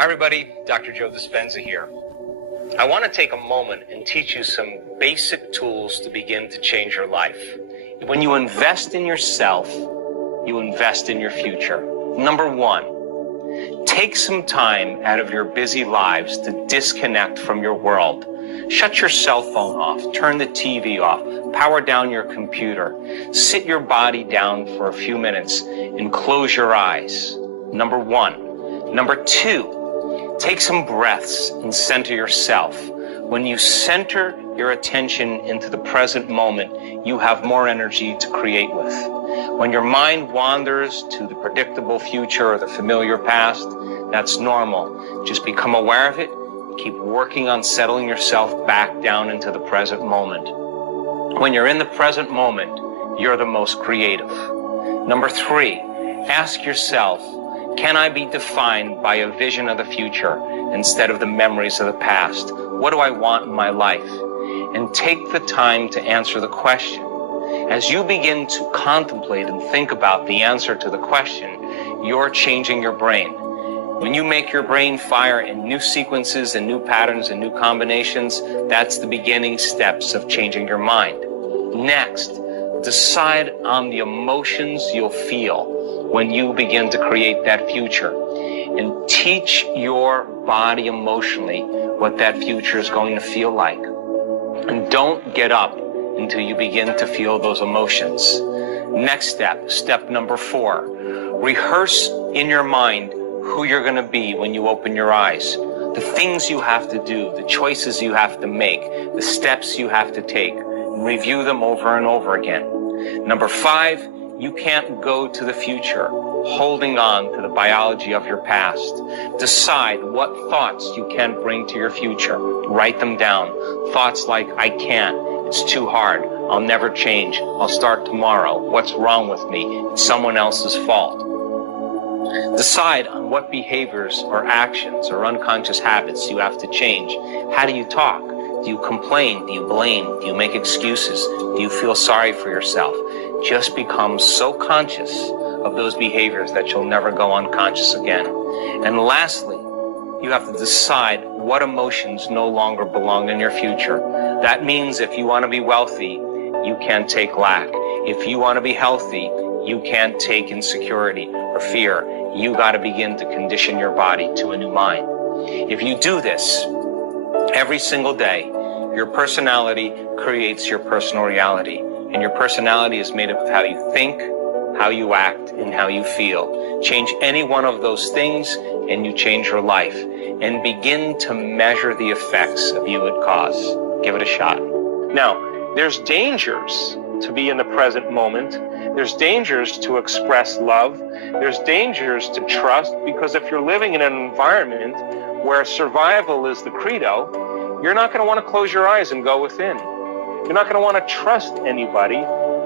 Hi everybody, Dr. Džo Dispenza here. I want to take a moment and teach you some basic tools to begin to change your life. When you invest in yourself, you invest in your future. Number one, take some time out of your busy lives to disconnect from your world. Shut your cell phone off, turn the TV off, power down your computer, sit your body down for a few minutes and close your eyes. Number one. Number two, take some breaths and center yourself. When you center your attention into the present moment, you have more energy to create with. When your mind wanders to the predictable future or the familiar past, that's normal. Just become aware of it. Keep working on settling yourself back down into the present moment. When you're in the present moment, you're the most creative. Number three, ask yourself, can I be defined by a vision of the future instead of the memories of the past? What do I want in my life? And take the time to answer the question. As you begin to contemplate and think about the answer to the question, you're changing your brain. When you make your brain fire in new sequences and new patterns and new combinations, that's the beginning steps of changing your mind. Next, decide on the emotions you'll feel when you begin to create that future, and teach your body emotionally what that future is going to feel like. And don't get up until you begin to feel those emotions. Next step, step number four, rehearse in your mind who you're going to be when you open your eyes, the things you have to do, the choices you have to make, the steps you have to take, and review them over and over again. Number five, you can't go to the future holding on to the biology of your past. Decide what thoughts you can bring to your future. Write them down. Thoughts like, I can't, it's too hard, I'll never change, I'll start tomorrow, what's wrong with me, it's someone else's fault. Decide on what behaviors or actions or unconscious habits you have to change. How do you talk? Do you complain? Do you blame? Do you make excuses? Do you feel sorry for yourself? Just become so conscious of those behaviors that you'll never go unconscious again. And lastly, you have to decide what emotions no longer belong in your future. That means if you want to be wealthy, you can't take lack. If you want to be healthy, you can't take insecurity or fear. You got to begin to condition your body to a new mind. If you do this every single day, your personality creates your personal reality. And your personality is made up of how you think, how you act, and how you feel. Change any one of those things and you change your life. And begin to measure the effects of you it cause. Give it a shot. Now, there's dangers to be in the present moment. There's dangers to express love. There's dangers to trust, because if you're living in an environment where survival is the credo, you're not going to want to close your eyes and go within. You're not going to want to trust anybody.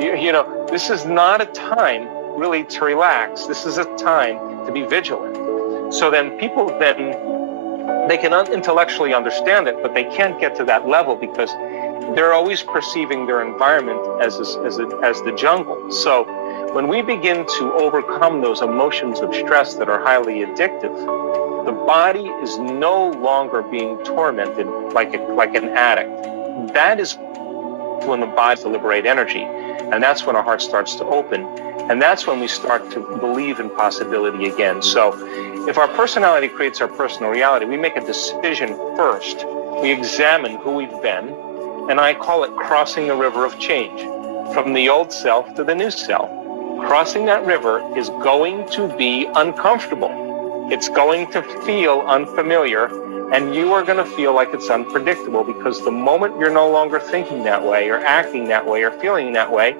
You know, this is not a time really to relax. This is a time to be vigilant. So then people they can intellectually understand it, but they can't get to that level because they're always perceiving their environment as the jungle. So when we begin to overcome those emotions of stress that are highly addictive, the body is no longer being tormented like an addict. That is when the body to liberate energy, and that's when our heart starts to open, and that's when we start to believe in possibility again. So if our personality creates our personal reality, we make a decision first. We examine who we've been, and I call it crossing the river of change, from the old self to the new self. Crossing that river is going to be uncomfortable. It's going to feel unfamiliar, and you are going to feel like it's unpredictable, because the moment you're no longer thinking that way or acting that way or feeling that way,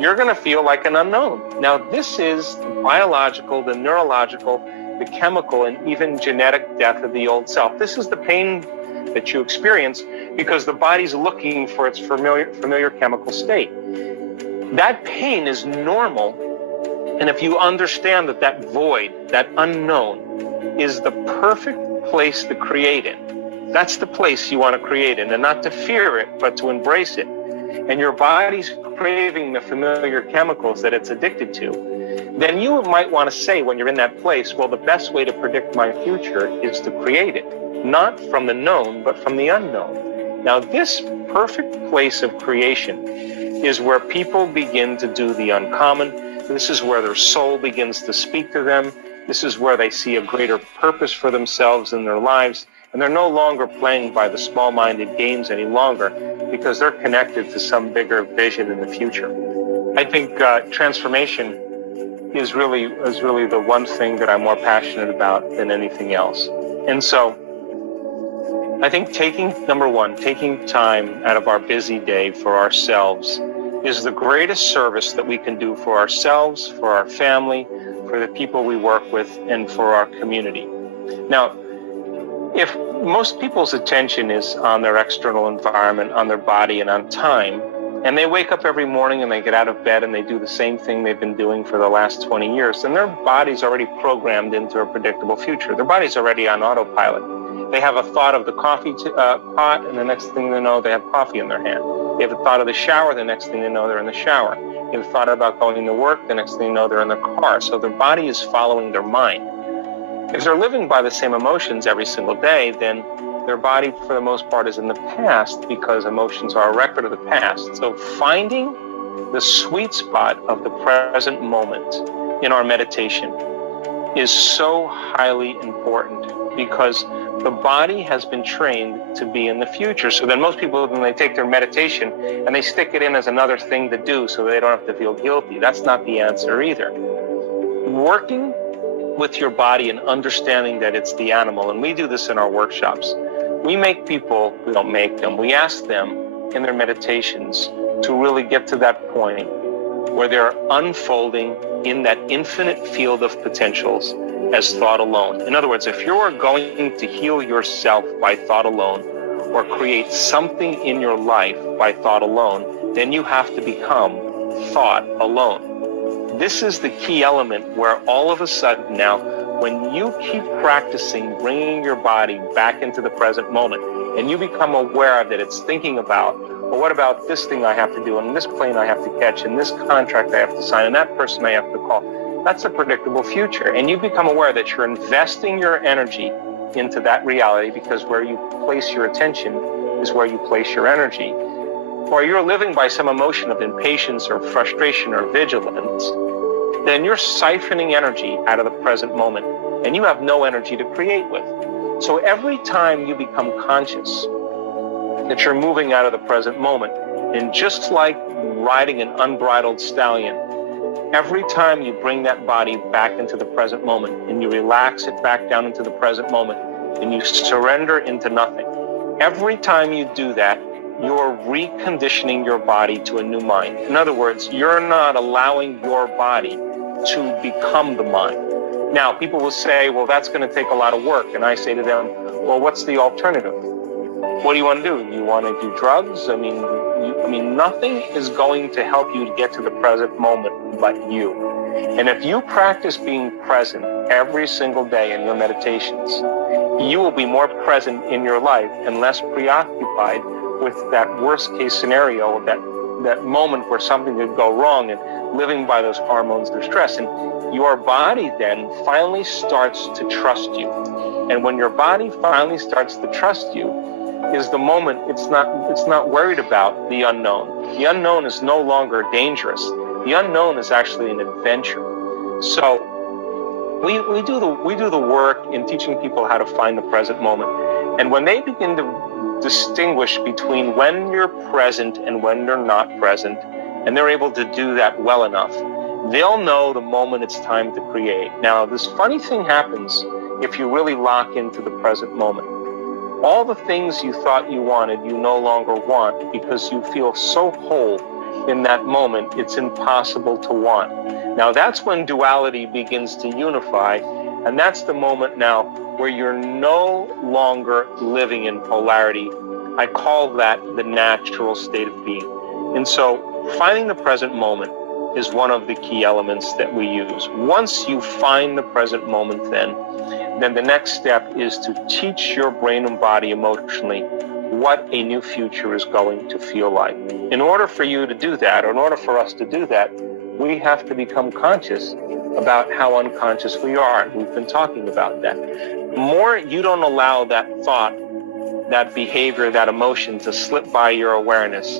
you're going to feel like an unknown. Now, this is the biological, the neurological, the chemical, and even genetic death of the old self. This is the pain that you experience because the body's looking for its familiar chemical state. That pain is normal, and if you understand that void, that unknown, is the perfect place to create it. That's the place you want to create it, and not to fear it, but to embrace it. And your body's craving the familiar chemicals that it's addicted to. then you might want to say when you're in that place, well, the best way to predict my future is to create it, not from the known, but from the unknown. Now, this perfect place of creation is where people begin to do the uncommon. This is where their soul begins to speak to them. This is where they see a greater purpose for themselves in their lives. And they're no longer playing by the small-minded games any longer because they're connected to some bigger vision in the future. I think transformation is really the one thing that I'm more passionate about than anything else. And so I think taking time out of our busy day for ourselves is the greatest service that we can do for ourselves, for our family, for the people we work with, and for our community. Now, if most people's attention is on their external environment, on their body, and on time, and they wake up every morning and they get out of bed and they do the same thing they've been doing for the last 20 years, then their body's already programmed into a predictable future. Their body's already on autopilot. They have a thought of the coffee pot, and the next thing they know, they have coffee in their hand. They have a thought of the shower, the next thing they know, they're in the shower. They have a thought about going to work, the next thing they know, they're in the car. So their body is following their mind. If they're living by the same emotions every single day, then their body, for the most part, is in the past because emotions are a record of the past. So finding the sweet spot of the present moment in our meditation is so highly important because the body has been trained to be in the future. So then most people, when they take their meditation and they stick it in as another thing to do so they don't have to feel guilty, that's not the answer either. Working with your body and understanding that it's the animal, and we do this in our workshops. We don't make them, we ask them in their meditations to really get to that point where they're unfolding in that infinite field of potentials as thought alone. In other words, if you're going to heal yourself by thought alone or create something in your life by thought alone, then you have to become thought alone. This is the key element where all of a sudden now, when you keep practicing bringing your body back into the present moment and you become aware that it's thinking about, well, what about this thing I have to do and this plane I have to catch and this contract I have to sign and that person I have to call, that's a predictable future. And you become aware that you're investing your energy into that reality because where you place your attention is where you place your energy. Or you're living by some emotion of impatience or frustration or vigilance, then you're siphoning energy out of the present moment and you have no energy to create with. So every time you become conscious that you're moving out of the present moment, and just like riding an unbridled stallion, every time you bring that body back into the present moment and you relax it back down into the present moment and you surrender into nothing, every time you do that, you're reconditioning your body to a new mind. In other words, you're not allowing your body to become the mind. Now, people will say, well, that's going to take a lot of work. And I say to them, well, what's the alternative? What do you want to do? You want to do drugs? I mean, nothing is going to help you to get to the present moment but you. And if you practice being present every single day in your meditations, you will be more present in your life and less preoccupied with that worst case scenario, that moment where something could go wrong and living by those hormones of stress. And your body then finally starts to trust you. And when your body finally starts to trust you is the moment it's not worried about the unknown. The unknown is no longer dangerous. The unknown is actually an adventure. So we do the work in teaching people how to find the present moment. And when they begin to distinguish between when you're present and when you're not present, and they're able to do that well enough, they'll know the moment it's time to create. Now, this funny thing happens if you really lock into the present moment. All the things you thought you wanted, you no longer want because you feel so whole in that moment, it's impossible to want. Now, that's when duality begins to unify, and that's the moment now where you're no longer living in polarity. I call that the natural state of being. And so finding the present moment is one of the key elements that we use. Once you find the present moment, then the next step is to teach your brain and body emotionally what a new future is going to feel like. In order for you to do that, or in order for us to do that, we have to become conscious about how unconscious we are. We've been talking about that. The more you don't allow that thought, that behavior, that emotion to slip by your awareness,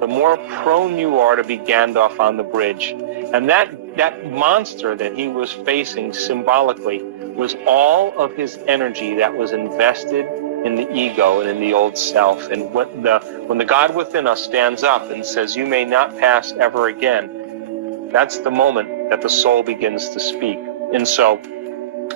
the more prone you are to be Gandalf on the bridge. And that monster that he was facing symbolically was all of his energy that was invested in the ego and in the old self. And when the God within us stands up and says, "You may not pass ever again," that's the moment that the soul begins to speak. And so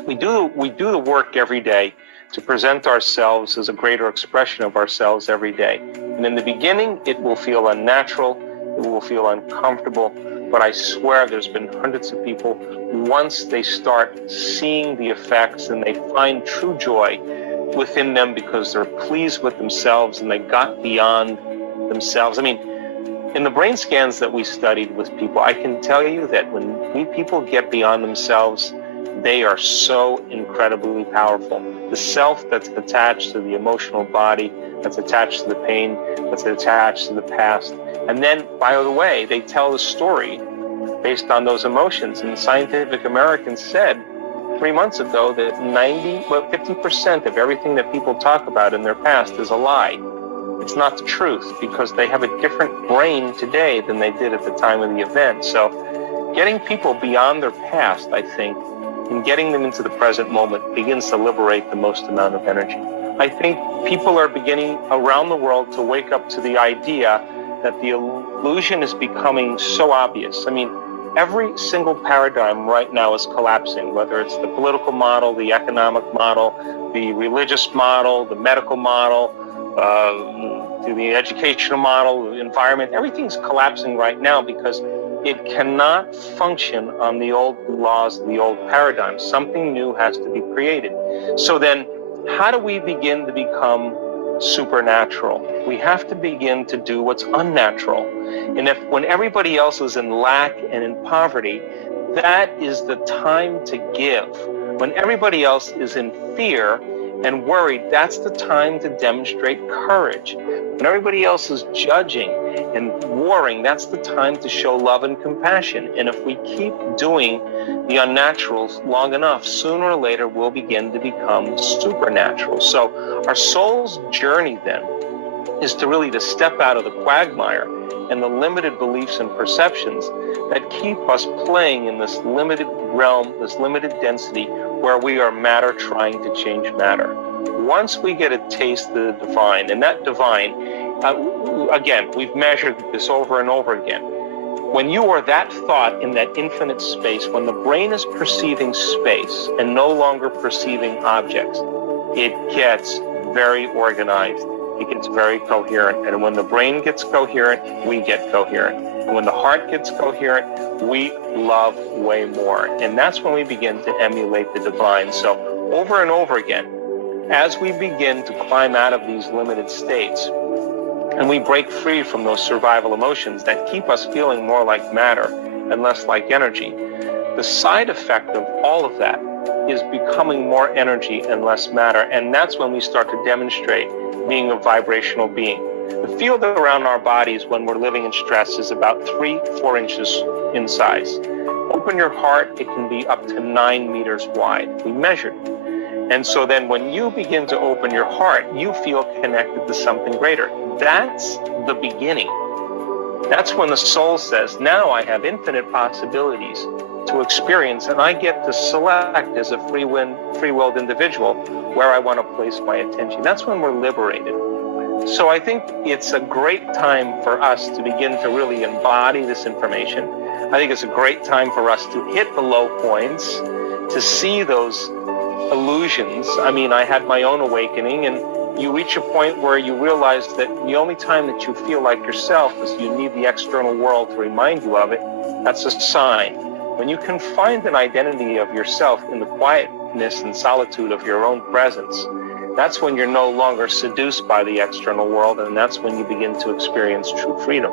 we do the work every day to present ourselves as a greater expression of ourselves every day. And in the beginning, it will feel unnatural, it will feel uncomfortable, but I swear there's been hundreds of people, once they start seeing the effects and they find true joy within them because they're pleased with themselves and they got beyond themselves. I mean, in the brain scans that we studied with people, I can tell you that when people get beyond themselves, they are so incredibly powerful. The self that's attached to the emotional body, that's attached to the pain, that's attached to the past. And then, by the way, they tell the story based on those emotions. And Scientific American said 3 months ago that 50% of everything that people talk about in their past is a lie. It's not the truth, because they have a different brain today than they did at the time of the event. So getting people beyond their past, I think, and getting them into the present moment begins to liberate the most amount of energy. I think people are beginning around the world to wake up to the idea that the illusion is becoming so obvious. I mean, every single paradigm right now is collapsing, whether it's the political model, the economic model, the religious model, the medical model, the educational model, the environment. Everything's collapsing right now because it cannot function on the old laws, the old paradigms. Something new has to be created. So then, how do we begin to become supernatural? We have to begin to do what's unnatural. And when everybody else is in lack and in poverty, that is the time to give. When everybody else is in fear and worried, that's the time to demonstrate courage. When everybody else is judging and warring, that's the time to show love and compassion. And if we keep doing the unnaturals long enough, sooner or later we'll begin to become supernatural. So our soul's journey then is to step out of the quagmire and the limited beliefs and perceptions that keep us playing in this limited realm, this limited density, where we are matter trying to change matter. Once we get a taste of the divine, and that divine, again, we've measured this over and over again. When you are that thought in that infinite space, when the brain is perceiving space and no longer perceiving objects, it gets very organized. It gets very coherent. And when the brain gets coherent, we get coherent. And when the heart gets coherent, we love way more. And that's when we begin to emulate the divine. So over and over again, as we begin to climb out of these limited states, and we break free from those survival emotions that keep us feeling more like matter and less like energy, the side effect of all of that is becoming more energy and less matter. And that's when we start to demonstrate being a vibrational being. The field around our bodies when we're living in stress is about 3-4 inches in size. Open your heart, it can be up to 9 meters wide. We measured it. And so then when you begin to open your heart, you feel connected to something greater. That's the beginning. That's when the soul says, now I have infinite possibilities to experience, and I get to select as a free-willed individual where I want to place my attention. That's when we're liberated. So I think it's a great time for us to begin to really embody this information. I think it's a great time for us to hit the low points, to see those illusions. I mean, I had my own awakening, and you reach a point where you realize that the only time that you feel like yourself is you need the external world to remind you of it. That's a sign. When you can find an identity of yourself in the quietness and solitude of your own presence, that's when you're no longer seduced by the external world, and that's when you begin to experience true freedom.